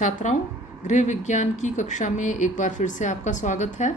छात्राओं, गृह विज्ञान की कक्षा में एक बार फिर से आपका स्वागत है।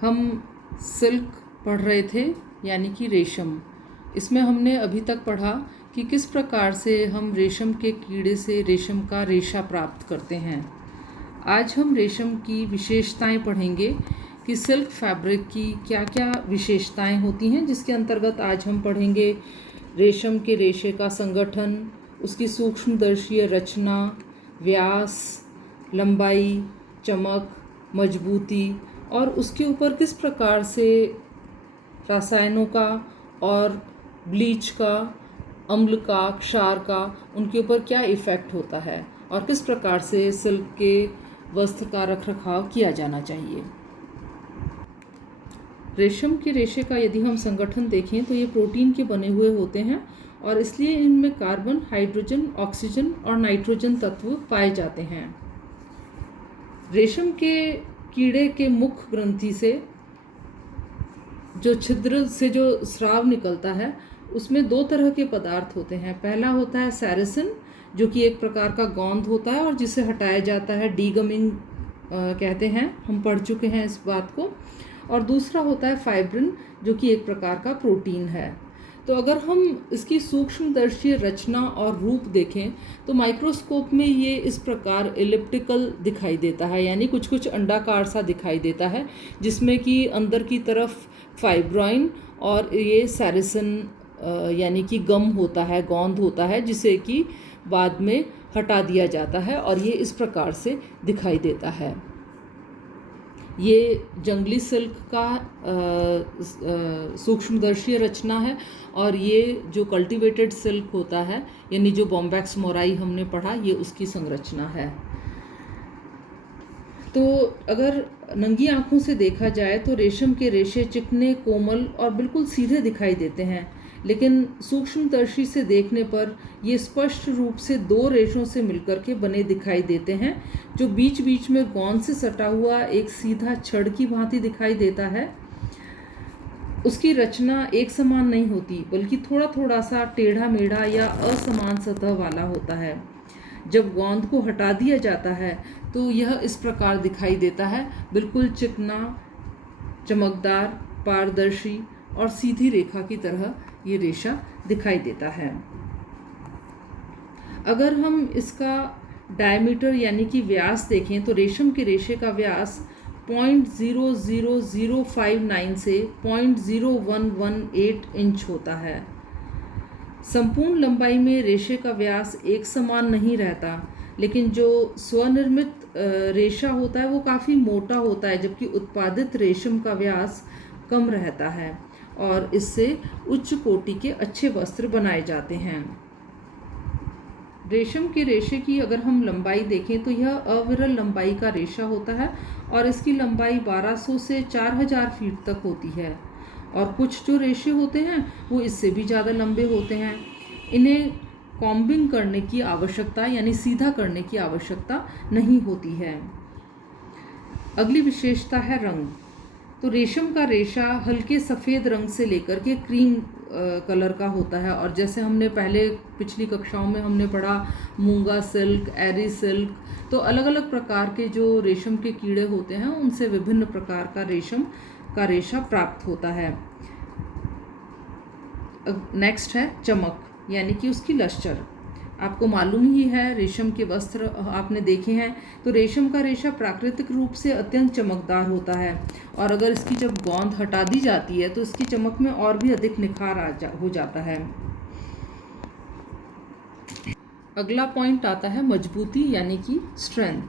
हम सिल्क पढ़ रहे थे, यानी कि रेशम। इसमें हमने अभी तक पढ़ा कि किस प्रकार से हम रेशम के कीड़े से रेशम का रेशा प्राप्त करते हैं। आज हम रेशम की विशेषताएं पढ़ेंगे कि सिल्क फैब्रिक की क्या क्या विशेषताएं होती हैं, जिसके अंतर्गत आज हम पढ़ेंगे रेशम के रेशे का संगठन, उसकी सूक्ष्मदर्शीय रचना, व्यास, लंबाई, चमक, मजबूती और उसके ऊपर किस प्रकार से रसायनों का और ब्लीच का, अम्ल का, क्षार का, उनके ऊपर क्या इफ़ेक्ट होता है और किस प्रकार से सिल्क के वस्त्र का रखरखाव किया जाना चाहिए। रेशम के रेशे का यदि हम संगठन देखें तो ये प्रोटीन के बने हुए होते हैं और इसलिए इनमें कार्बन, हाइड्रोजन, ऑक्सीजन और नाइट्रोजन तत्व पाए जाते हैं। रेशम के कीड़े के मुख ग्रंथि से जो छिद्र से जो स्राव निकलता है, उसमें दो तरह के पदार्थ होते हैं। पहला होता है सेरेसिन, जो कि एक प्रकार का गोंद होता है और जिसे हटाया जाता है, डीगमिंग कहते हैं, हम पढ़ चुके हैं इस बात को। और दूसरा होता है फाइब्रिन, जो कि एक प्रकार का प्रोटीन है। तो अगर हम इसकी सूक्ष्मदर्शीय रचना और रूप देखें तो माइक्रोस्कोप में ये इस प्रकार एलिप्टिकल दिखाई देता है, यानी कुछ कुछ अंडाकार सा दिखाई देता है, जिसमें कि अंदर की तरफ फाइब्राइन और ये सेरेसिन यानी कि गम होता है, गोंद होता है, जिसे कि बाद में हटा दिया जाता है और ये इस प्रकार से दिखाई देता है। ये जंगली सिल्क का सूक्ष्मदर्शीय रचना है और ये जो कल्टीवेटेड सिल्क होता है, यानी जो बॉम्बैक्स मोराई हमने पढ़ा, ये उसकी संरचना है। तो अगर नंगी आंखों से देखा जाए तो रेशम के रेशे चिकने, कोमल और बिल्कुल सीधे दिखाई देते हैं, लेकिन सूक्ष्मदर्शी से देखने पर ये स्पष्ट रूप से दो रेशों से मिलकर के बने दिखाई देते हैं। जो बीच बीच में गोंद से सटा हुआ एक सीधा छड़ की भांति दिखाई देता है, उसकी रचना एक समान नहीं होती, बल्कि थोड़ा थोड़ा सा टेढ़ा मेढ़ा या असमान सतह वाला होता है। जब गोंद को हटा दिया जाता है तो यह इस प्रकार दिखाई देता है, बिल्कुल चिकना, चमकदार, पारदर्शी और सीधी रेखा की तरह ये रेशा दिखाई देता है। अगर हम इसका डायमीटर यानी कि व्यास देखें तो रेशम के रेशे का व्यास 0.00059 से 0.0118 इंच होता है। संपूर्ण लंबाई में रेशे का व्यास एक समान नहीं रहता, लेकिन जो स्वनिर्मित रेशा होता है वो काफ़ी मोटा होता है, जबकि उत्पादित रेशम का व्यास कम रहता है और इससे उच्च कोटि के अच्छे वस्त्र बनाए जाते हैं। रेशम के रेशे की अगर हम लंबाई देखें तो यह अविरल लंबाई का रेशा होता है और इसकी लंबाई 1200 से 4000 फीट तक होती है। और कुछ जो रेशे होते हैं वो इससे भी ज़्यादा लंबे होते हैं। इन्हें कॉम्बिंग करने की आवश्यकता यानी सीधा करने की आवश्यकता नहीं होती है। अगली विशेषता है रंग। तो रेशम का रेशा हल्के सफ़ेद रंग से लेकर के क्रीम कलर का होता है और जैसे हमने पहले पिछली कक्षाओं में हमने पढ़ा मूंगा सिल्क, एरी सिल्क, तो अलग अलग प्रकार के जो रेशम के कीड़े होते हैं उनसे विभिन्न प्रकार का रेशम का रेशा प्राप्त होता है। नेक्स्ट है चमक, यानी कि उसकी लश्चर। आपको मालूम ही है, रेशम के वस्त्र आपने देखे हैं तो रेशम का रेशा प्राकृतिक रूप से अत्यंत चमकदार होता है और अगर इसकी जब गोंद हटा दी जाती है तो इसकी चमक में और भी अधिक निखार हो जाता है। अगला पॉइंट आता है मजबूती यानी कि स्ट्रेंथ।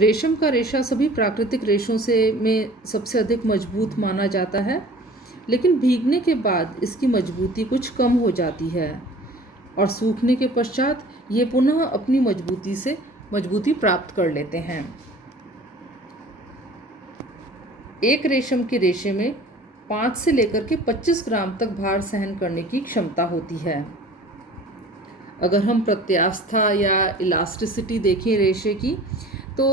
रेशम का रेशा सभी प्राकृतिक रेशों में सबसे अधिक मजबूत माना जाता है, लेकिन भीगने के बाद इसकी मजबूती कुछ कम हो जाती है और सूखने के पश्चात ये पुनः अपनी मजबूती प्राप्त कर लेते हैं। एक रेशम के रेशे में 5 से लेकर के 25 ग्राम तक भार सहन करने की क्षमता होती है। अगर हम प्रत्यास्था या इलास्टिसिटी देखें रेशे की, तो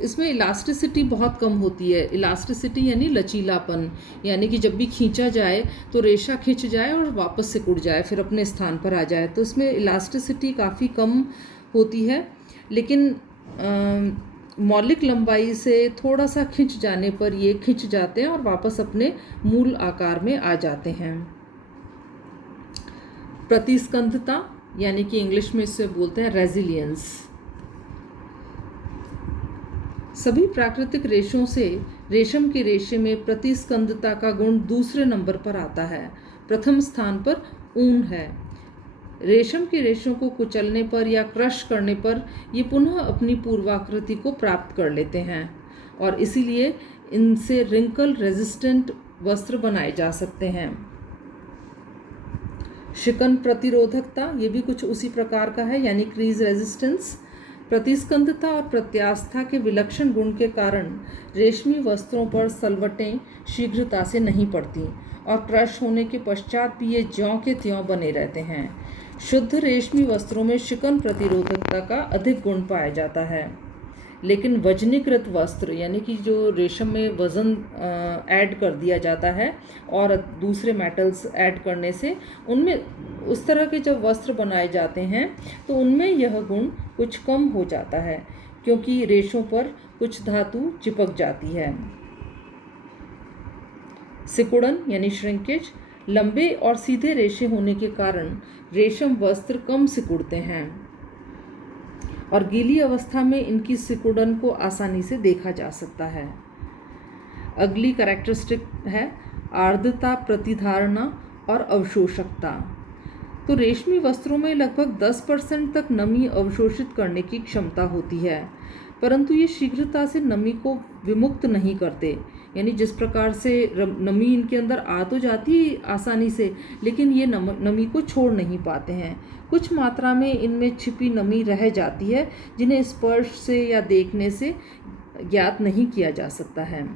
इसमें इलास्टिसिटी बहुत कम होती है। इलास्टिसिटी यानी लचीलापन, यानी कि जब भी खींचा जाए तो रेशा खिंच जाए और वापस सिकुड़ जाए, फिर अपने स्थान पर आ जाए, तो इसमें इलास्टिसिटी काफ़ी कम होती है, लेकिन मौलिक लंबाई से थोड़ा सा खिंच जाने पर ये खिंच जाते हैं और वापस अपने मूल आकार में आ जाते हैं। प्रतिस्कंधता यानी कि इंग्लिश में इसे बोलते हैं रेजिलियंस। सभी प्राकृतिक रेशों से रेशम के रेशे में प्रतिस्कंधता का गुण दूसरे नंबर पर आता है। प्रथम स्थान पर ऊन है। रेशम के रेशों को कुचलने पर या क्रश करने पर ये पुनः अपनी पूर्वाकृति को प्राप्त कर लेते हैं और इसीलिए इनसे रिंकल रेजिस्टेंट वस्त्र बनाए जा सकते हैं। शिकन प्रतिरोधकता ये भी कुछ उसी प्रकार का है, यानी क्रीज रेजिस्टेंस। प्रतिस्कंधता और प्रत्यास्था के विलक्षण गुण के कारण रेशमी वस्त्रों पर सलवटें शीघ्रता से नहीं पड़ती और क्रश होने के पश्चात भी ये ज्यों के त्यों बने रहते हैं। शुद्ध रेशमी वस्त्रों में शिकन प्रतिरोधकता का अधिक गुण पाया जाता है, लेकिन वजनीकृत वस्त्र यानी कि जो रेशम में वज़न ऐड कर दिया जाता है और दूसरे मेटल्स ऐड करने से उनमें उस तरह के जब वस्त्र बनाए जाते हैं तो उनमें यह गुण कुछ कम हो जाता है, क्योंकि रेशों पर कुछ धातु चिपक जाती है। सिकुड़न यानी श्रिंकेज, लंबे और सीधे रेशे होने के कारण रेशम वस्त्र कम सिकुड़ते हैं और गीली अवस्था में इनकी सिकुड़न को आसानी से देखा जा सकता है। अगली कैरेक्टरिस्टिक है आर्द्रता, प्रतिधारणा और अवशोषकता। तो रेशमी वस्त्रों में लगभग 10% तक नमी अवशोषित करने की क्षमता होती है, परंतु ये शीघ्रता से नमी को विमुक्त नहीं करते। यानी जिस प्रकार से नमी इनके अंदर आ तो जाती है आसानी से, लेकिन ये नमी को छोड़ नहीं पाते हैं। कुछ मात्रा में इनमें छिपी नमी रह जाती है, जिन्हें स्पर्श से या देखने से ज्ञात नहीं किया जा सकता है।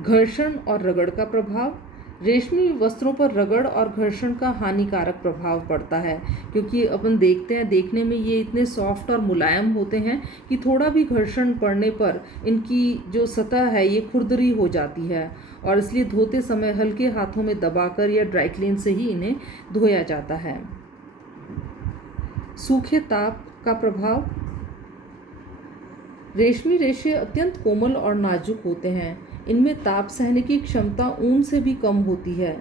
घर्षण और रगड़ का प्रभाव। रेशमी वस्त्रों पर रगड़ और घर्षण का हानिकारक प्रभाव पड़ता है, क्योंकि अपन देखते हैं देखने में ये इतने सॉफ्ट और मुलायम होते हैं कि थोड़ा भी घर्षण पड़ने पर इनकी जो सतह है ये खुरदरी हो जाती है और इसलिए धोते समय हल्के हाथों में दबाकर या ड्राई क्लीन से ही इन्हें धोया जाता है। सूखे ताप का प्रभाव। रेशमी रेशे अत्यंत कोमल और नाजुक होते हैं। इनमें ताप सहने की क्षमता ऊन से भी कम होती है।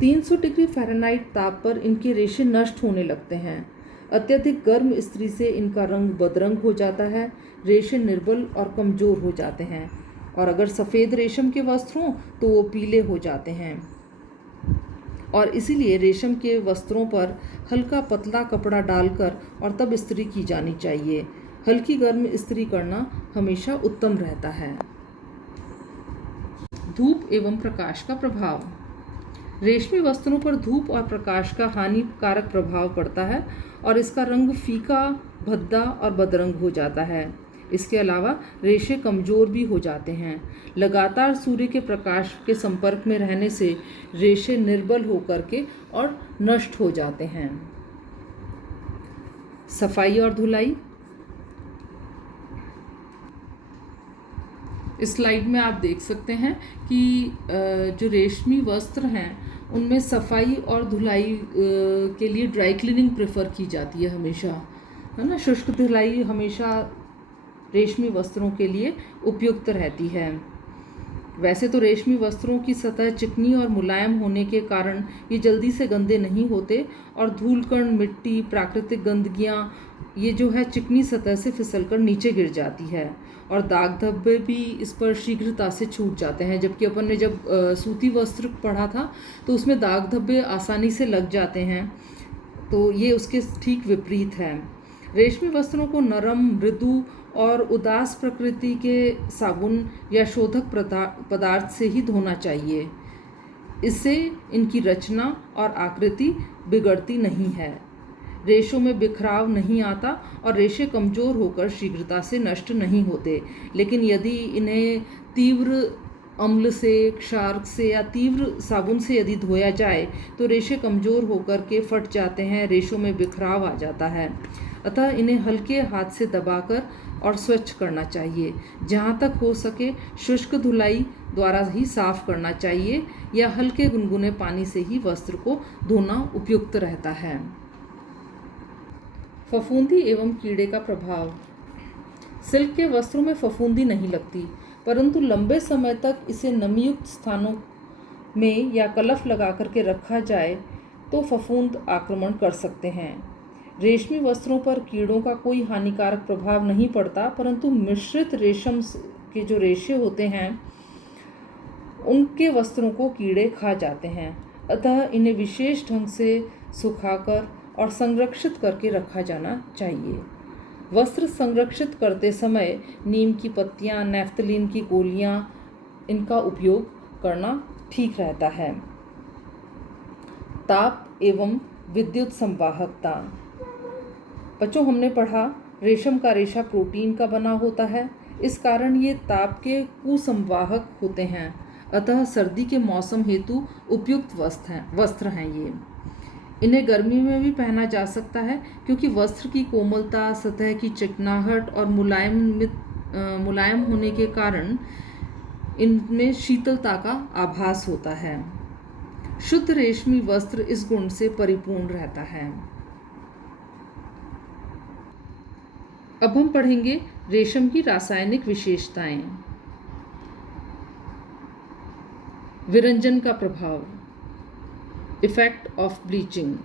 300 डिग्री फ़ारेनहाइट ताप पर इनके रेशे नष्ट होने लगते हैं। अत्यधिक गर्म स्त्री से इनका रंग बदरंग हो जाता है, रेशे निर्बल और कमज़ोर हो जाते हैं और अगर सफ़ेद रेशम के वस्त्र हों तो वो पीले हो जाते हैं और इसीलिए रेशम के वस्त्रों पर हल्का पतला कपड़ा डालकर और तब इस्त्री की जानी चाहिए। हल्की गर्म इस्त्री करना हमेशा उत्तम रहता है। धूप एवं प्रकाश का प्रभाव। रेशमी वस्त्रों पर धूप और प्रकाश का हानिकारक प्रभाव पड़ता है और इसका रंग फीका, भद्दा और बदरंग हो जाता है। इसके अलावा रेशे कमज़ोर भी हो जाते हैं। लगातार सूर्य के प्रकाश के संपर्क में रहने से रेशे निर्बल होकर के और नष्ट हो जाते हैं। सफाई और धुलाई। इस स्लाइड में आप देख सकते हैं कि जो रेशमी वस्त्र हैं उनमें सफाई और धुलाई के लिए ड्राई क्लीनिंग प्रेफर की जाती है हमेशा, है ना। शुष्क धुलाई हमेशा रेशमी वस्त्रों के लिए उपयुक्त रहती है। वैसे तो रेशमी वस्त्रों की सतह चिकनी और मुलायम होने के कारण ये जल्दी से गंदे नहीं होते और धूलकण, मिट्टी, प्राकृतिक गंदगियाँ ये जो है चिकनी सतह से फिसलकर नीचे गिर जाती है और दाग धब्बे भी इस पर शीघ्रता से छूट जाते हैं। जबकि अपन ने जब सूती वस्त्र पढ़ा था तो उसमें दाग धब्बे आसानी से लग जाते हैं, तो ये उसके ठीक विपरीत है। रेशमी वस्त्रों को नरम, मृदु और उदास प्रकृति के साबुन या शोधक पदार्थ से ही धोना चाहिए। इससे इनकी रचना और आकृति बिगड़ती नहीं है, रेशों में बिखराव नहीं आता और रेशे कमज़ोर होकर शीघ्रता से नष्ट नहीं होते। लेकिन यदि इन्हें तीव्र अम्ल से, क्षार से या तीव्र साबुन से यदि धोया जाए तो रेशे कमज़ोर होकर के फट जाते हैं, रेशों में बिखराव आ जाता है। अतः इन्हें हल्के हाथ से दबाकर और स्वच्छ करना चाहिए। जहाँ तक हो सके शुष्क धुलाई द्वारा ही साफ करना चाहिए या हल्के गुनगुने पानी से ही वस्त्र को धोना उपयुक्त रहता है। फफूंदी एवं कीड़े का प्रभाव। सिल्क के वस्त्रों में फफूंदी नहीं लगती, परंतु लंबे समय तक इसे नमीयुक्त स्थानों में या कलफ लगा करके रखा जाए तो फफूंद आक्रमण कर सकते हैं। रेशमी वस्त्रों पर कीड़ों का कोई हानिकारक प्रभाव नहीं पड़ता, परंतु मिश्रित रेशम के जो रेशे होते हैं उनके वस्त्रों को कीड़े खा जाते हैं। अतः इन्हें विशेष ढंग से सुखाकर और संरक्षित करके रखा जाना चाहिए। वस्त्र संरक्षित करते समय नीम की पत्तियां, नैफ्थलीन की गोलियां, इनका उपयोग करना ठीक रहता है। ताप एवं विद्युत संवाहकता। बच्चों, हमने पढ़ा रेशम का रेशा प्रोटीन का बना होता है, इस कारण ये ताप के कुसंवाहक होते हैं। अतः सर्दी के मौसम हेतु उपयुक्त वस्त्र हैं ये। इन्हें गर्मी में भी पहना जा सकता है, क्योंकि वस्त्र की कोमलता, सतह की चिकनाहट और मुलायम होने के कारण इनमें शीतलता का आभास होता है। शुद्ध रेशमी वस्त्र इस गुण से परिपूर्ण रहता है। अब हम पढ़ेंगे रेशम की रासायनिक विशेषताएं। विरंजन का प्रभाव, इफेक्ट ऑफ ब्लीचिंग।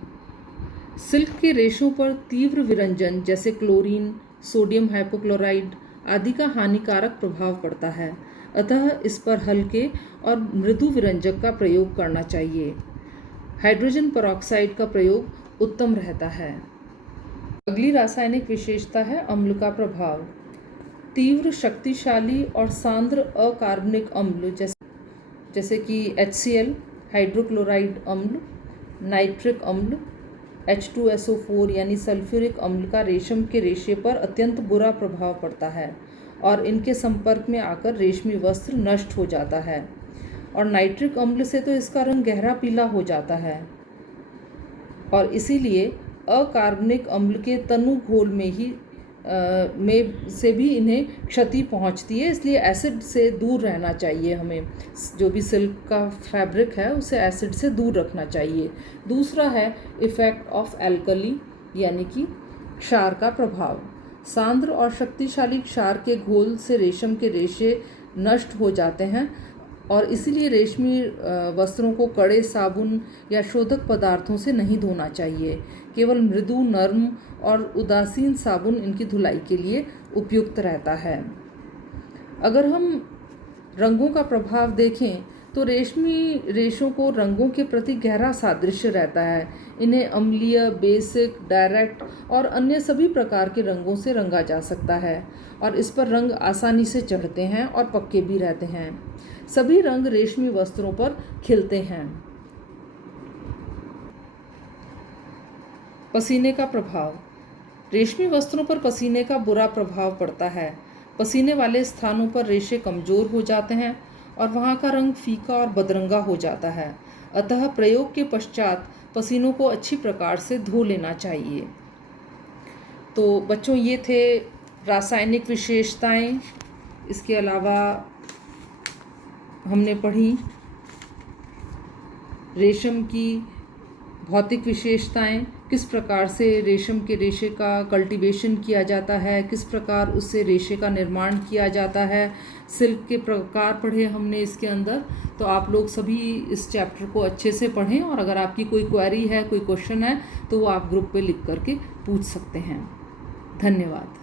सिल्क के रेशों पर तीव्र विरंजन जैसे क्लोरीन, सोडियम हाइपोक्लोराइड आदि का हानिकारक प्रभाव पड़ता है। अतः इस पर हल्के और मृदु विरंजक का प्रयोग करना चाहिए। हाइड्रोजन पेरोक्साइड का प्रयोग उत्तम रहता है। अगली रासायनिक विशेषता है अम्ल का प्रभाव। तीव्र, शक्तिशाली और सांद्र अकार्बनिक अम्ल जैसे कि HCl, हाइड्रोक्लोराइड अम्ल, नाइट्रिक अम्ल, H2SO4 यानी सल्फ्यूरिक अम्ल का रेशम के रेशे पर अत्यंत बुरा प्रभाव पड़ता है और इनके संपर्क में आकर रेशमी वस्त्र नष्ट हो जाता है। और नाइट्रिक अम्ल से तो इसका रंग गहरा पीला हो जाता है और इसीलिए अकार्बनिक अम्ल के तनु घोल में से भी इन्हें क्षति पहुंचती है। इसलिए एसिड से दूर रहना चाहिए हमें। जो भी सिल्क का फैब्रिक है उसे एसिड से दूर रखना चाहिए। दूसरा है इफ़ेक्ट ऑफ एल्कली यानी कि क्षार का प्रभाव। सांद्र और शक्तिशाली क्षार के घोल से रेशम के रेशे नष्ट हो जाते हैं और इसीलिए रेशमी वस्त्रों को कड़े साबुन या शोधक पदार्थों से नहीं धोना चाहिए। केवल मृदु, नर्म और उदासीन साबुन इनकी धुलाई के लिए उपयुक्त रहता है। अगर हम रंगों का प्रभाव देखें तो रेशमी रेशों को रंगों के प्रति गहरा सादृश्य रहता है। इन्हें अम्लीय, बेसिक, डायरेक्ट और अन्य सभी प्रकार के रंगों से रंगा जा सकता है और इस पर रंग आसानी से चढ़ते हैं और पक्के भी रहते हैं। सभी रंग रेशमी वस्त्रों पर खिलते हैं। पसीने का प्रभाव। रेशमी वस्त्रों पर पसीने का बुरा प्रभाव पड़ता है। पसीने वाले स्थानों पर रेशे कमज़ोर हो जाते हैं और वहाँ का रंग फीका और बदरंगा हो जाता है। अतः प्रयोग के पश्चात पसीनों को अच्छी प्रकार से धो लेना चाहिए। तो बच्चों, ये थे रासायनिक विशेषताएं। इसके अलावा हमने पढ़ी रेशम की भौतिक विशेषताएं, किस प्रकार से रेशम के रेशे का कल्टीवेशन किया जाता है, किस प्रकार उससे रेशे का निर्माण किया जाता है। सिल्क के प्रकार पढ़े हमने इसके अंदर। तो आप लोग सभी इस चैप्टर को अच्छे से पढ़ें और अगर आपकी कोई क्वेरी है, कोई क्वेश्चन है तो वो आप ग्रुप पे लिख करके पूछ सकते हैं। धन्यवाद।